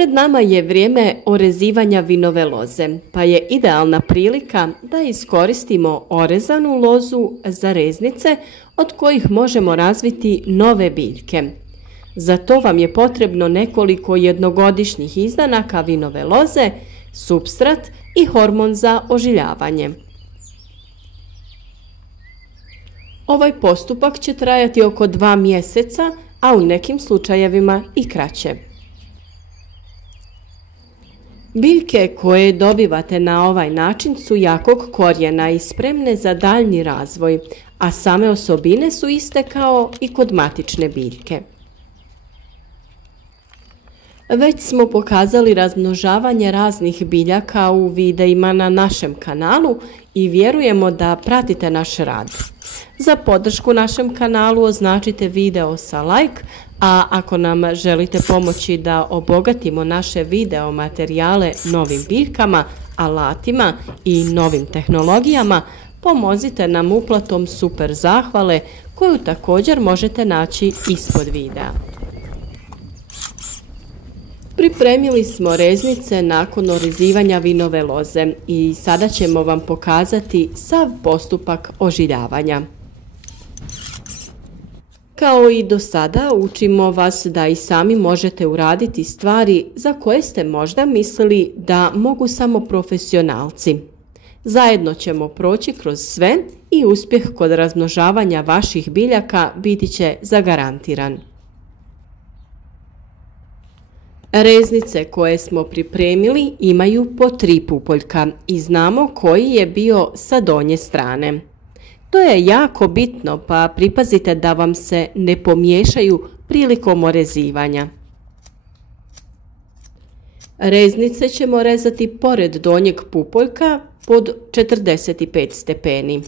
Pred nama je vrijeme orezivanja vinove loze, pa je idealna prilika da iskoristimo orezanu lozu za reznice od kojih možemo razviti nove biljke. Za to vam je potrebno nekoliko jednogodišnjih izdanaka vinove loze, supstrat i hormon za ožiljavanje. Ovaj postupak će trajati oko 2 mjeseca, a u nekim slučajevima i kraće. Biljke koje dobivate na ovaj način su jakog korijena i spremne za daljnji razvoj, a same osobine su iste kao i kod matične biljke. Već smo pokazali razmnožavanje raznih biljaka u videima na našem kanalu i vjerujemo da pratite naš rad. Za podršku našem kanalu označite video sa like, a ako nam želite pomoći da obogatimo naše video materijale novim biljkama, alatima i novim tehnologijama, pomozite nam uplatom super zahvale koju također možete naći ispod videa. Pripremili smo reznice nakon orezivanja vinove loze i sada ćemo vam pokazati sav postupak ožiljavanja. Kao i do sada, učimo vas da i sami možete uraditi stvari za koje ste možda mislili da mogu samo profesionalci. Zajedno ćemo proći kroz sve i uspjeh kod razmnožavanja vaših biljaka biti će zagarantiran. Reznice koje smo pripremili imaju po 3 pupoljka i znamo koji je bio sa donje strane. To je jako bitno, pa pripazite da vam se ne pomiješaju prilikom orezivanja. Reznice ćemo rezati pored donjeg pupoljka pod 45 stepeni.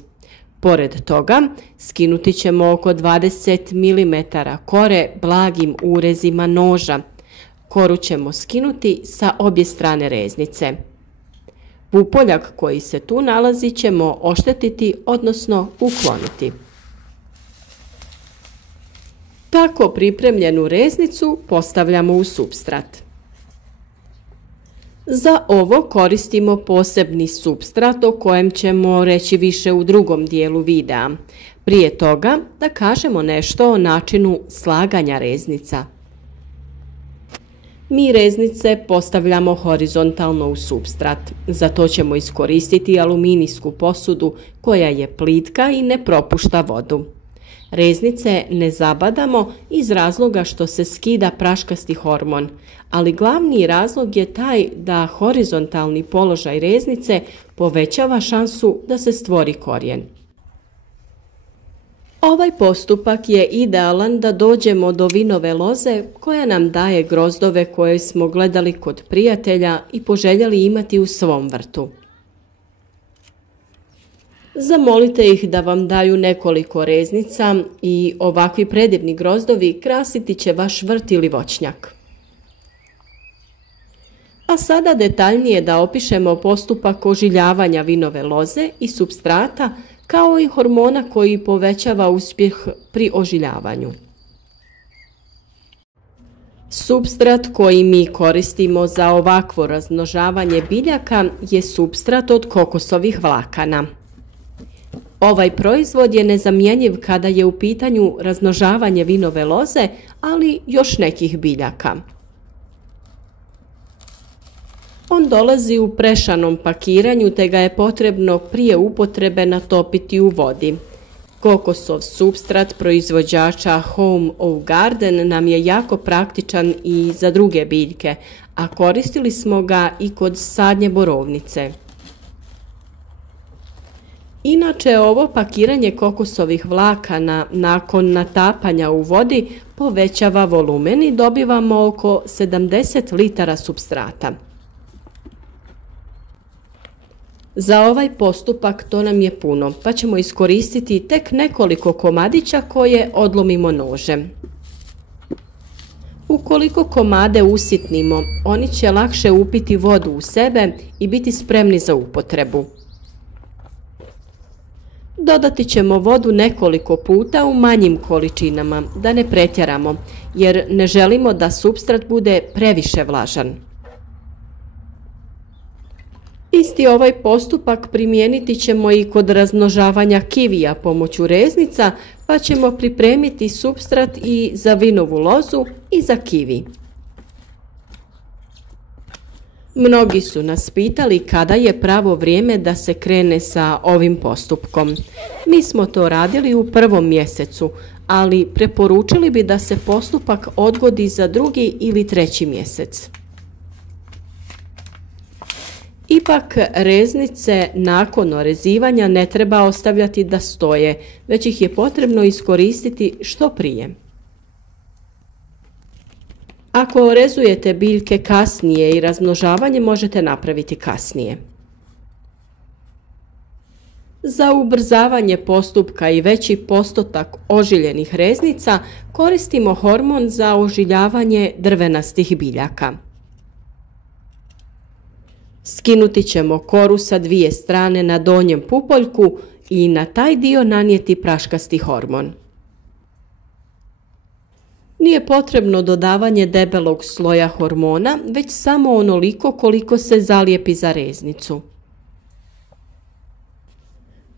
Pored toga skinuti ćemo oko 20 mm kore blagim urezima noža. Koru ćemo skinuti sa obje strane reznice. Pupoljak koji se tu nalazi ćemo oštetiti, odnosno ukloniti. Tako pripremljenu reznicu postavljamo u supstrat. Za ovo koristimo posebni supstrat o kojem ćemo reći više u drugom dijelu videa. Prije toga da kažemo nešto o načinu slaganja reznica. Mi reznice postavljamo horizontalno u supstrat. Za to ćemo iskoristiti aluminijsku posudu koja je plitka i ne propušta vodu. Reznice ne zabadamo iz razloga što se skida praškasti hormon, ali glavni razlog je taj da horizontalni položaj reznice povećava šansu da se stvori korijen. Ovaj postupak je idealan da dođemo do vinove loze koja nam daje grozdove koje smo gledali kod prijatelja i poželjeli imati u svom vrtu. Zamolite ih da vam daju nekoliko reznica i ovakvi predivni grozdovi krasiti će vaš vrt ili voćnjak. A sada detaljnije da opišemo postupak ožiljavanja vinove loze i supstrata kao i hormona koji povećava uspjeh pri ožiljavanju. Supstrat koji mi koristimo za ovakvo razmnožavanje biljaka je supstrat od kokosovih vlakana. Ovaj proizvod je nezamjenjiv kada je u pitanju razmnožavanje vinove loze, ali još nekih biljaka. On dolazi u prešanom pakiranju te ga je potrebno prije upotrebe natopiti u vodi. Kokosov supstrat proizvođača Home of Garden nam je jako praktičan i za druge biljke, a koristili smo ga i kod sadnje borovnice. Inače, ovo pakiranje kokosovih vlakana nakon natapanja u vodi povećava volumen i dobivamo oko 70 litara supstrata. Za ovaj postupak to nam je puno, pa ćemo iskoristiti tek nekoliko komadića koje odlomimo nožem. Ukoliko komade usitnimo, oni će lakše upiti vodu u sebe i biti spremni za upotrebu. Dodati ćemo vodu nekoliko puta u manjim količinama, da ne pretjeramo, jer ne želimo da supstrat bude previše vlažan. Isti ovaj postupak primijeniti ćemo i kod razmnožavanja kivija pomoću reznica, pa ćemo pripremiti supstrat i za vinovu lozu i za kivi. Mnogi su nas pitali kada je pravo vrijeme da se krene sa ovim postupkom. Mi smo to radili u 1. mjesecu, ali preporučili bi da se postupak odgodi za 2. ili 3. mjesec. Ipak reznice nakon orezivanja ne treba ostavljati da stoje, već ih je potrebno iskoristiti što prije. Ako orezujete biljke kasnije i razmnožavanje možete napraviti kasnije. Za ubrzavanje postupka i veći postotak ožiljenih reznica koristimo hormon za ožiljavanje drvenastih biljaka. Skinuti ćemo koru sa 2 strane na donjem pupoljku i na taj dio nanijeti praškasti hormon. Nije potrebno dodavanje debelog sloja hormona, već samo onoliko koliko se zalijepi za reznicu.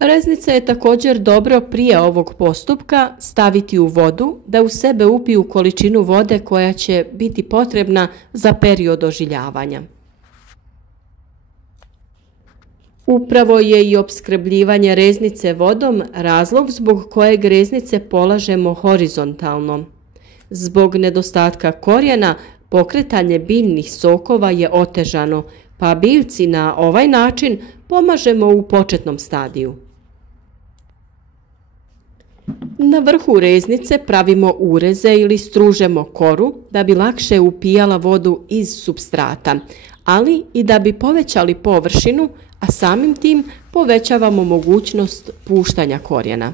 Reznice je također dobro prije ovog postupka staviti u vodu da u sebe upiju količinu vode koja će biti potrebna za period ožiljavanja. Upravo je i opskrbljivanje reznice vodom razlog zbog kojeg reznice polažemo horizontalno. Zbog nedostatka korijena pokretanje biljnih sokova je otežano, pa biljci na ovaj način pomažemo u početnom stadiju. Na vrhu reznice pravimo ureze ili stružemo koru da bi lakše upijala vodu iz supstrata, ali i da bi povećali površinu, a samim tim povećavamo mogućnost puštanja korijena.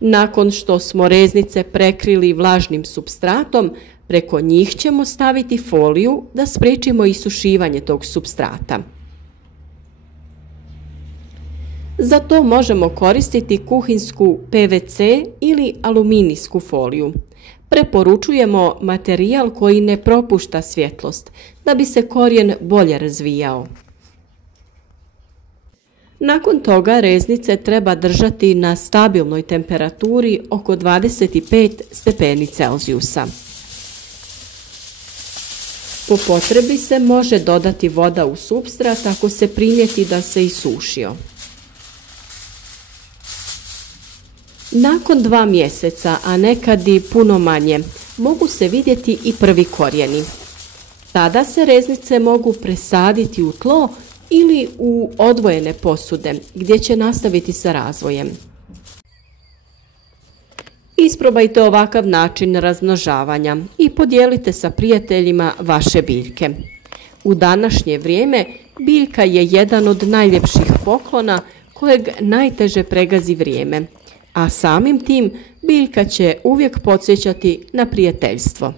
Nakon što smo reznice prekrili vlažnim supstratom, preko njih ćemo staviti foliju da spriječimo isušivanje tog supstrata. Za to možemo koristiti kuhinsku PVC ili aluminijsku foliju. Preporučujemo materijal koji ne propušta svjetlost, da bi se korijen bolje razvijao. Nakon toga reznice treba držati na stabilnoj temperaturi oko 25 stepeni Celzijusa. Po potrebi se može dodati voda u supstrat ako se primijeti da se isušio. Nakon 2 mjeseca, a nekad i puno manje, mogu se vidjeti i prvi korijeni. Tada se reznice mogu presaditi u tlo ili u odvojene posude gdje će nastaviti sa razvojem. Isprobajte ovakav način razmnožavanja i podijelite sa prijateljima vaše biljke. U današnje vrijeme biljka je jedan od najljepših poklona kojeg najteže pregazi vrijeme, a samim tim biljka će uvijek podsjećati na prijateljstvo.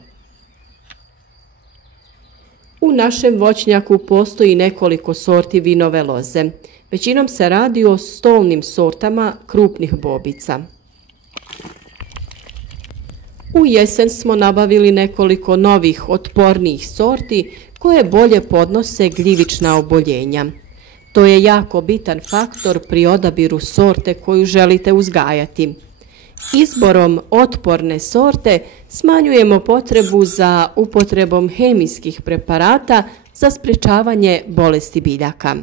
U našem voćnjaku postoji nekoliko sorti vinove loze. Većinom se radi o stolnim sortama krupnih bobica. U jesen smo nabavili nekoliko novih otpornijih sorti koje bolje podnose gljivična oboljenja. To je jako bitan faktor pri odabiru sorte koju želite uzgajati. Izborom otporne sorte smanjujemo potrebu za upotrebom hemijskih preparata za sprječavanje bolesti biljaka.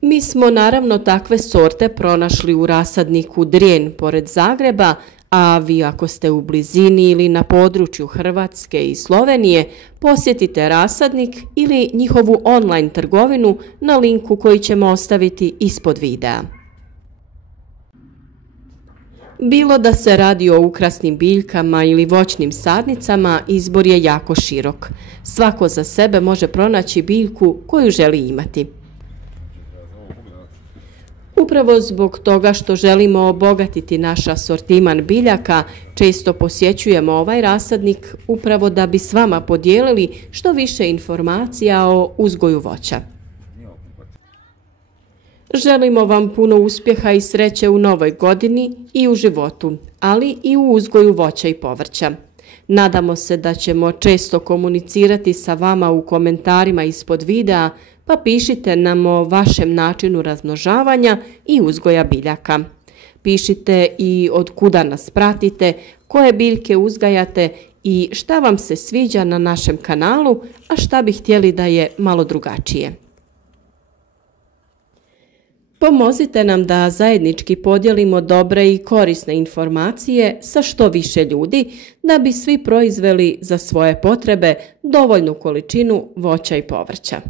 Mi smo naravno takve sorte pronašli u rasadniku Drijen pored Zagreba, a vi ako ste u blizini ili na području Hrvatske i Slovenije, posjetite rasadnik ili njihovu online trgovinu na linku koji ćemo ostaviti ispod videa. Bilo da se radi o ukrasnim biljkama ili voćnim sadnicama, izbor je jako širok. Svako za sebe može pronaći biljku koju želi imati. Upravo zbog toga što želimo obogatiti naš asortiman biljaka, često posjećujemo ovaj rasadnik upravo da bi s vama podijelili što više informacija o uzgoju voća. Želimo vam puno uspjeha i sreće u novoj godini i u životu, ali i u uzgoju voća i povrća. Nadamo se da ćemo često komunicirati sa vama u komentarima ispod videa, pa pišite nam o vašem načinu razmnožavanja i uzgoja biljaka. Pišite i od kuda nas pratite, koje biljke uzgajate i šta vam se sviđa na našem kanalu, a šta bi htjeli da je malo drugačije. Pomozite nam da zajednički podijelimo dobre i korisne informacije sa što više ljudi, da bi svi proizveli za svoje potrebe dovoljnu količinu voća i povrća.